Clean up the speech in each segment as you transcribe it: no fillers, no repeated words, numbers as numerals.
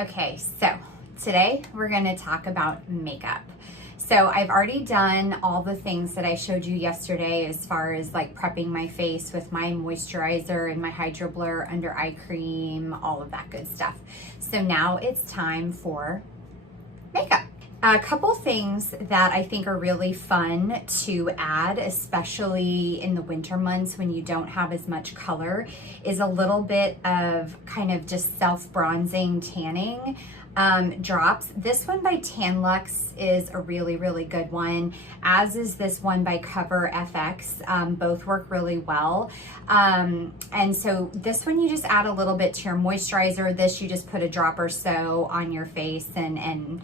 Okay, so today we're gonna talk about makeup. So I've already done all the things that I showed you yesterday as far as like prepping my face with my moisturizer and my Hydro Blur under eye cream, all of that good stuff. So now it's time for makeup. A couple things that I think are really fun to add, especially in the winter months when you don't have as much color, is a little bit of kind of just self-bronzing tanning drops. This one by Tan-Luxe is a really good one, as is this one by Cover FX. Both work really well. And so this one you just add a little bit to your moisturizer. This you just put a drop or so on your face and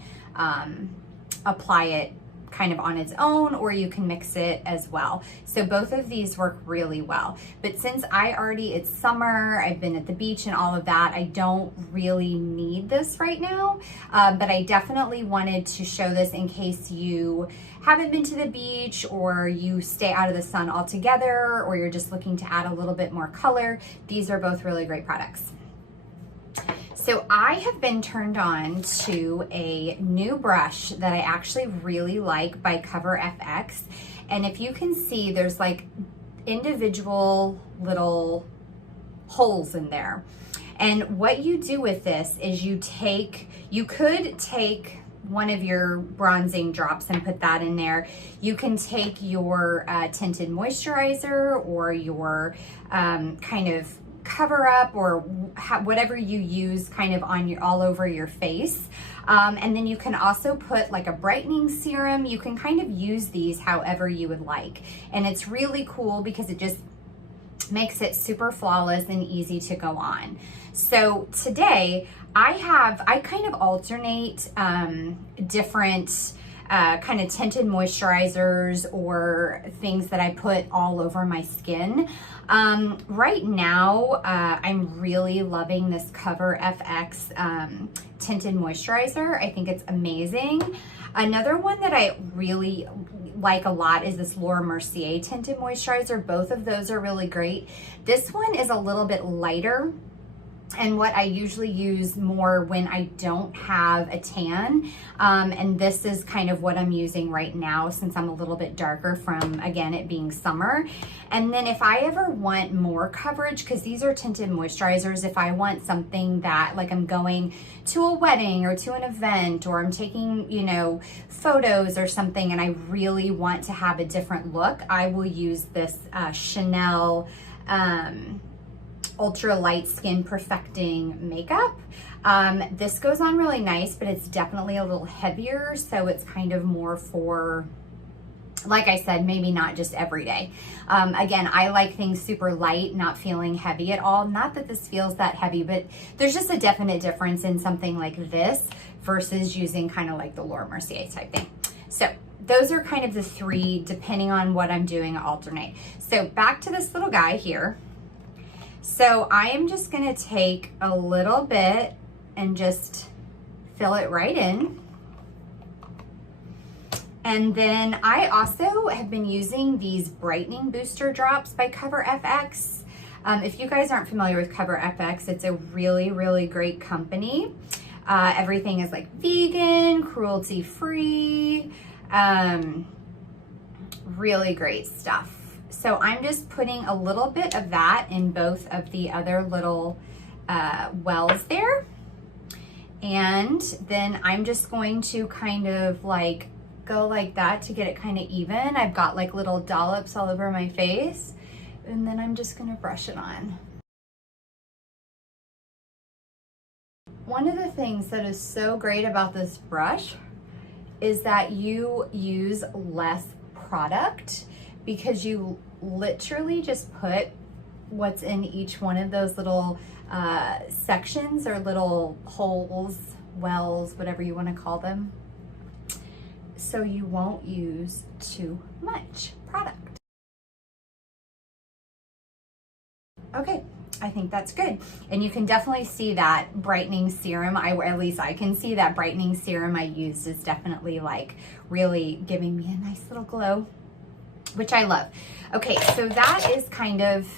apply it kind of on its own, or you can mix it as well. So both of these work really well. But since it's summer, I've been at the beach and all of that, I don't really need this right now. But I definitely wanted to show this in case you haven't been to the beach, or you stay out of the sun altogether, or you're just looking to add a little bit more color. These are both really great products. So I have been turned on to a new brush that I actually really like by Cover FX. And if you can see, there's like individual little holes in there. And what you do with this is you could take one of your bronzing drops and put that in there. You can take your tinted moisturizer or your kind of cover up, or whatever you use kind of on all over your face. And then you can also put like a brightening serum. You can kind of use these however you would like. And it's really cool because it just makes it super flawless and easy to go on. So today I kind of alternate different kind of tinted moisturizers or things that I put all over my skin. Right now, I'm really loving this Cover FX tinted moisturizer. I think it's amazing. Another one that I really like a lot is this Laura Mercier tinted moisturizer. Both of those are really great. This one is a little bit lighter, and what I usually use more when I don't have a tan. And this is kind of what I'm using right now since I'm a little bit darker from, again, it being summer. And then if I ever want more coverage, because these are tinted moisturizers, if I want something that, like I'm going to a wedding or to an event, or I'm taking, photos or something, and I really want to have a different look, I will use this Chanel Ultra Light Skin Perfecting Makeup. This goes on really nice, but it's definitely a little heavier, so it's kind of more for, like I said, maybe not just every day. Again, I like things super light, not feeling heavy at all. Not that this feels that heavy, but there's just a definite difference in something like this versus using kind of like the Laura Mercier type thing. So those are kind of the three, depending on what I'm doing, alternate. So back to this little guy here. So I am just gonna take a little bit and just fill it right in. And then I also have been using these brightening booster drops by Cover FX. If you guys aren't familiar with Cover FX, it's a really great company. Everything is like vegan, cruelty-free, really great stuff. So I'm just putting a little bit of that in both of the other little wells there. And then I'm just going to kind of like go like that to get it kind of even. I've got like little dollops all over my face. And then I'm just gonna brush it on. One of the things that is so great about this brush is that you use less product, because you literally just put what's in each one of those little sections or little holes, wells, whatever you want to call them. So you won't use too much product. Okay, I think that's good. And you can definitely see that brightening serum, at least I can see that brightening serum I used is definitely like really giving me a nice little glow, which I love. Okay, so that is kind of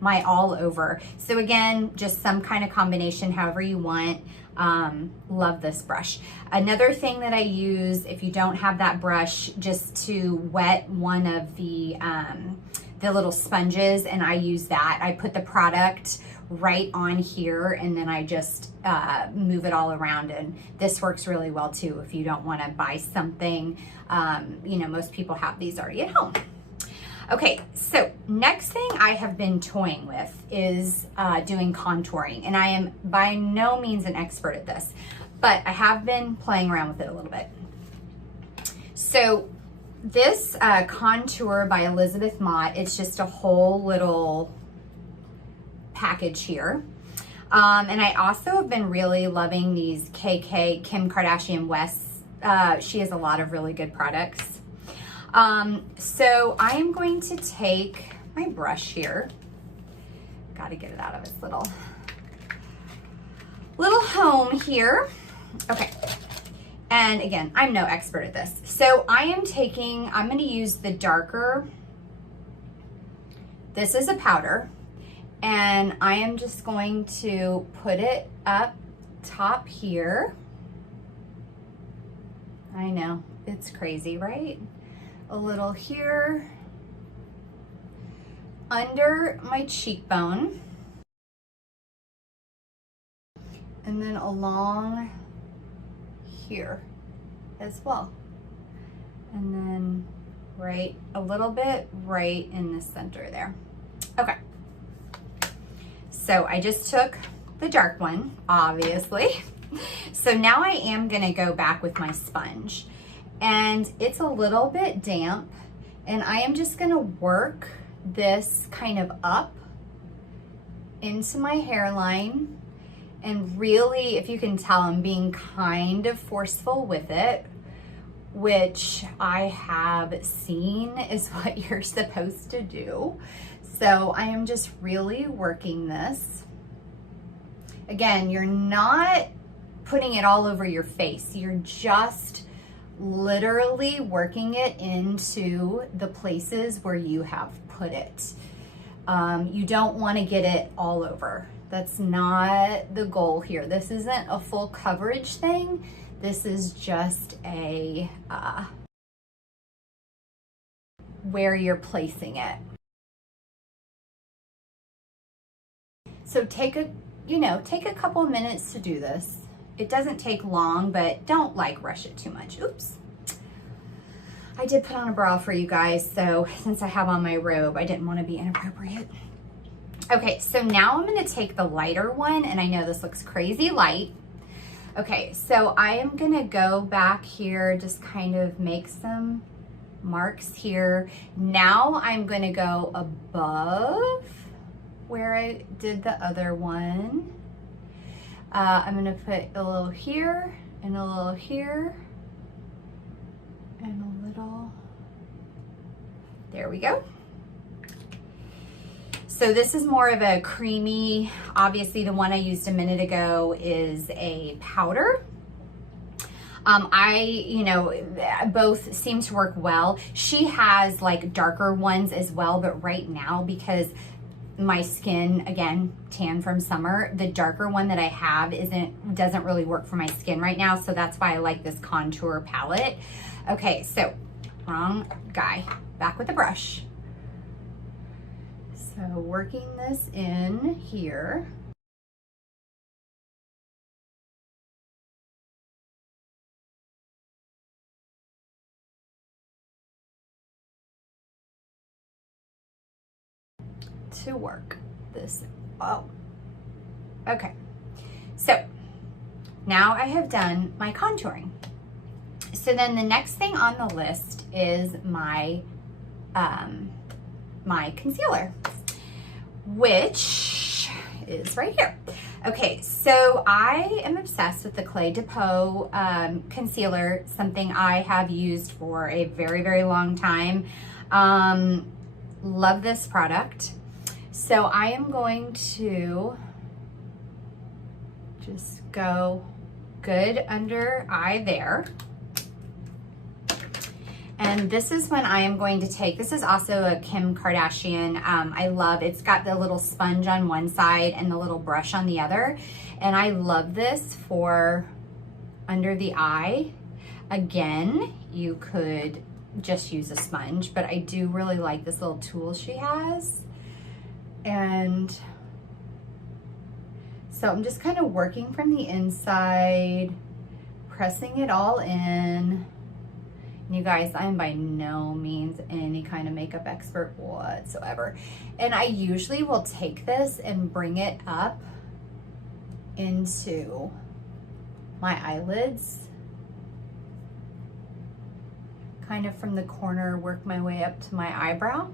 my all over. So again, just some kind of combination, however you want. Love this brush. Another thing that I use, if you don't have that brush, just to wet one of the little sponges, and I use that. I put the product right on here and then I just move it all around, and this works really well too if you don't want to buy something. You know, most people have these already at home. Okay, so next thing I have been toying with is doing contouring, and I am by no means an expert at this, but I have been playing around with it a little bit. So this contour by Elizabeth Mott, it's just a whole little package here. And I also have been really loving these Kim Kardashian West. She has a lot of really good products. So I am going to take my brush here. Got to get it out of its little home here. Okay. And again, I'm no expert at this. So I'm going to use the darker, this is a powder, and I am just going to put it up top here. I know, it's crazy, right? A little here, under my cheekbone, and then along here as well, and then right a little bit right in the center there. Okay, so I just took the dark one, obviously. So now I am gonna go back with my sponge, and it's a little bit damp, and I am just gonna work this kind of up into my hairline. And really, if you can tell, I'm being kind of forceful with it, which I have seen is what you're supposed to do. So I am just really working this. Again, you're not putting it all over your face. You're just literally working it into the places where you have put it. You don't want to get it all over. That's not the goal here. This isn't a full coverage thing. This is just a where you're placing it. So take a couple of minutes to do this. It doesn't take long, but don't rush it too much. Oops. I did put on a bra for you guys, so since I have on my robe, I didn't want to be inappropriate. Okay, so now I'm gonna take the lighter one, and I know this looks crazy light. Okay, so I am gonna go back here, just kind of make some marks here. Now I'm gonna go above where I did the other one. I'm gonna put a little here, and a little here, and a little, there we go. So this is more of a creamy, obviously the one I used a minute ago is a powder. Both seem to work well. She has like darker ones as well, but right now, because my skin, again, tan from summer, the darker one that I have doesn't really work for my skin right now, so that's why I like this contour palette. Okay, so wrong guy, back with the brush. So working this in here. To work this, oh, okay. So now I have done my contouring. So then the next thing on the list is my, my concealer, which is right here. Okay, so I am obsessed with the Clé de Peau concealer, something I have used for a very, very long time. Love this product. So I am going to just go good under eye there. And this is when I am going to take, this is also a Kim Kardashian. I love, it's got the little sponge on one side and the little brush on the other. And I love this for under the eye. Again, you could just use a sponge, but I do really like this little tool she has. And so I'm just kind of working from the inside, pressing it all in. You guys, I'm by no means any kind of makeup expert whatsoever. And I usually will take this and bring it up into my eyelids. Kind of from the corner, work my way up to my eyebrow.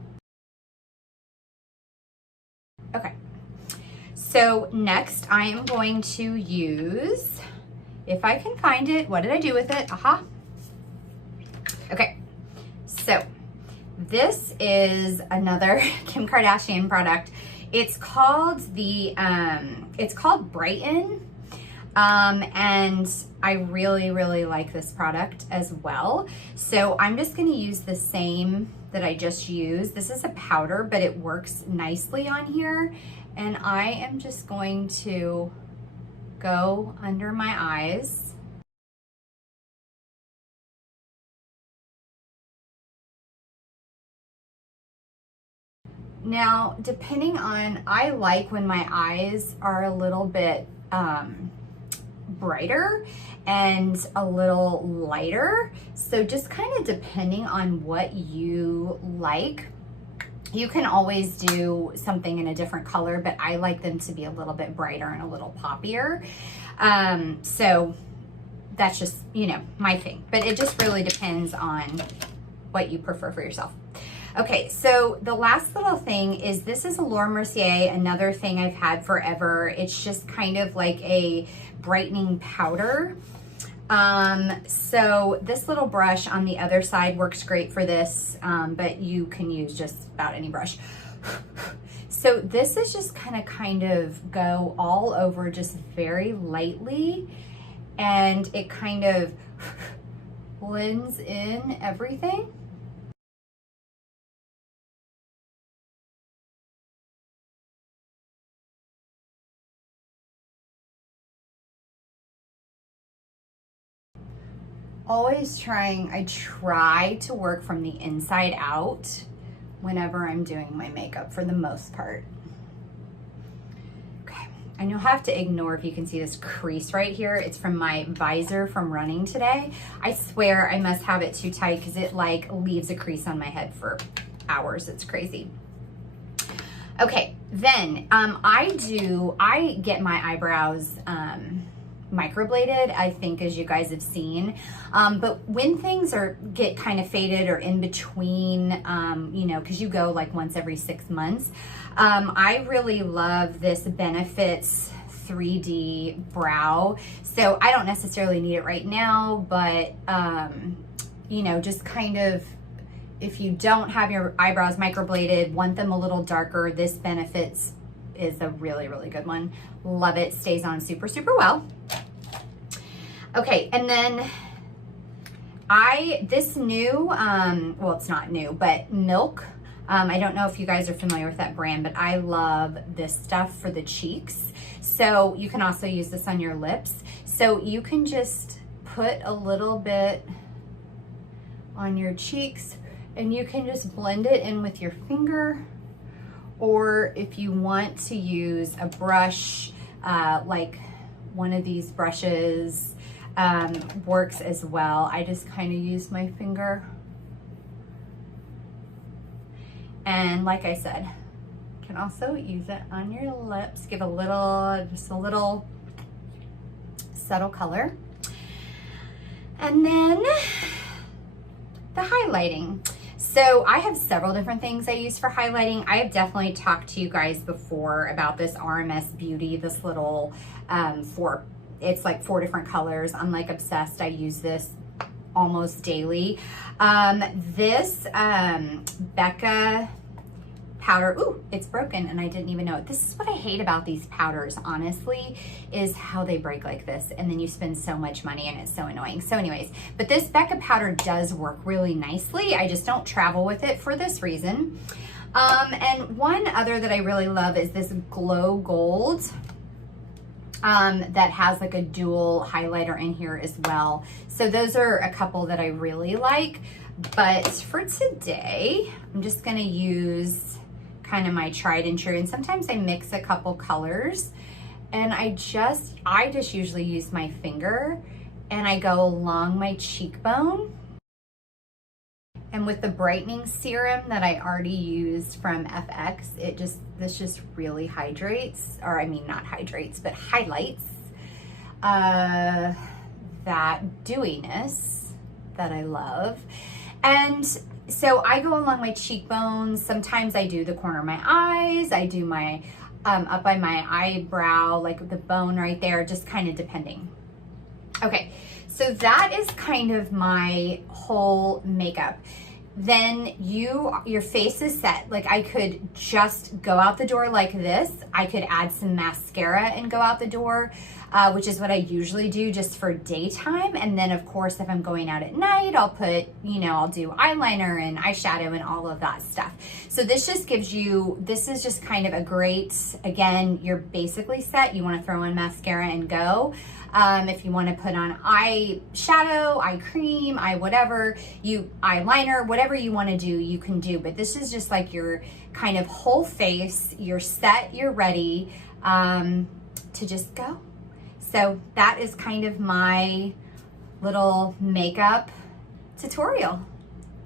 Okay. So next I am going to use, if I can find it, what did I do with it? Aha. Okay, so this is another Kim Kardashian product. It's called it's called Brighten, and I really like this product as well. So I'm just going to use the same that I just used. This is a powder, but it works nicely on here, and I am just going to go under my eyes. Now, depending on, I like when my eyes are a little bit brighter and a little lighter. So just kind of depending on what you like, you can always do something in a different color, but I like them to be a little bit brighter and a little poppier. So that's just, you know, my thing, but it just really depends on what you prefer for yourself. Okay, so the last little thing is, this is a Laura Mercier, another thing I've had forever. It's just kind of like a brightening powder. So this little brush on the other side works great for this, but you can use just about any brush. So this is just kind of go all over just very lightly, and it kind of blends in everything. Always trying, I try to work from the inside out whenever I'm doing my makeup for the most part. Okay, and you'll have to ignore if you can see this crease right here. It's from my visor from running today. I swear I must have it too tight because it like leaves a crease on my head for hours. It's crazy. Okay, then I get my eyebrows microbladed, I think, as you guys have seen, but when things get kind of faded or in between, you know, because you go like once every 6 months, I really love this Benefits 3D brow. So I don't necessarily need it right now, but you know, just kind of, if you don't have your eyebrows microbladed, want them a little darker, this Benefits is a really good one. Love it. Stays on super well. Okay, and then this new, well, it's not new, but Milk. I don't know if you guys are familiar with that brand, but I love this stuff for the cheeks. So you can also use this on your lips. So you can just put a little bit on your cheeks, and you can just blend it in with your finger. Or if you want to use a brush, like one of these brushes, works as well. I just kind of use my finger. And like I said, you can also use it on your lips. Give just a little subtle color. And then the highlighting. So I have several different things I use for highlighting. I have definitely talked to you guys before about this RMS Beauty, this little, it's like 4 different colors. I'm like obsessed. I use this almost daily. This Becca powder. Ooh, it's broken and I didn't even know it. This is what I hate about these powders, honestly, is how they break like this. And then you spend so much money and it's so annoying. So anyways, but this Becca powder does work really nicely. I just don't travel with it for this reason. And one other that I really love is this Glow Gold. That has like a dual highlighter in here as well. So those are a couple that I really like. But for today, I'm just gonna use kind of my tried and true. And sometimes I mix a couple colors. And I just usually use my finger and I go along my cheekbone. And with the brightening serum that I already used from FX, this just really hydrates, or I mean not hydrates, but highlights that dewiness that I love. And so I go along my cheekbones. Sometimes I do the corner of my eyes. I do my up by my eyebrow, like the bone right there, just kind of depending. Okay, so that is kind of my whole makeup. Then your face is set. Like I could just go out the door like this. I could add some mascara and go out the door, which is what I usually do just for daytime. And then of course, if I'm going out at night, I'll put, I'll do eyeliner and eyeshadow and all of that stuff. So this just gives you, this is just kind of a great, again, you're basically set. You want to throw in mascara and go. If you want to put on eyeshadow, eye cream, eyeliner, whatever you want to do, you can do. But this is just like your kind of whole face. You're set, you're ready to just go. So that is kind of my little makeup tutorial.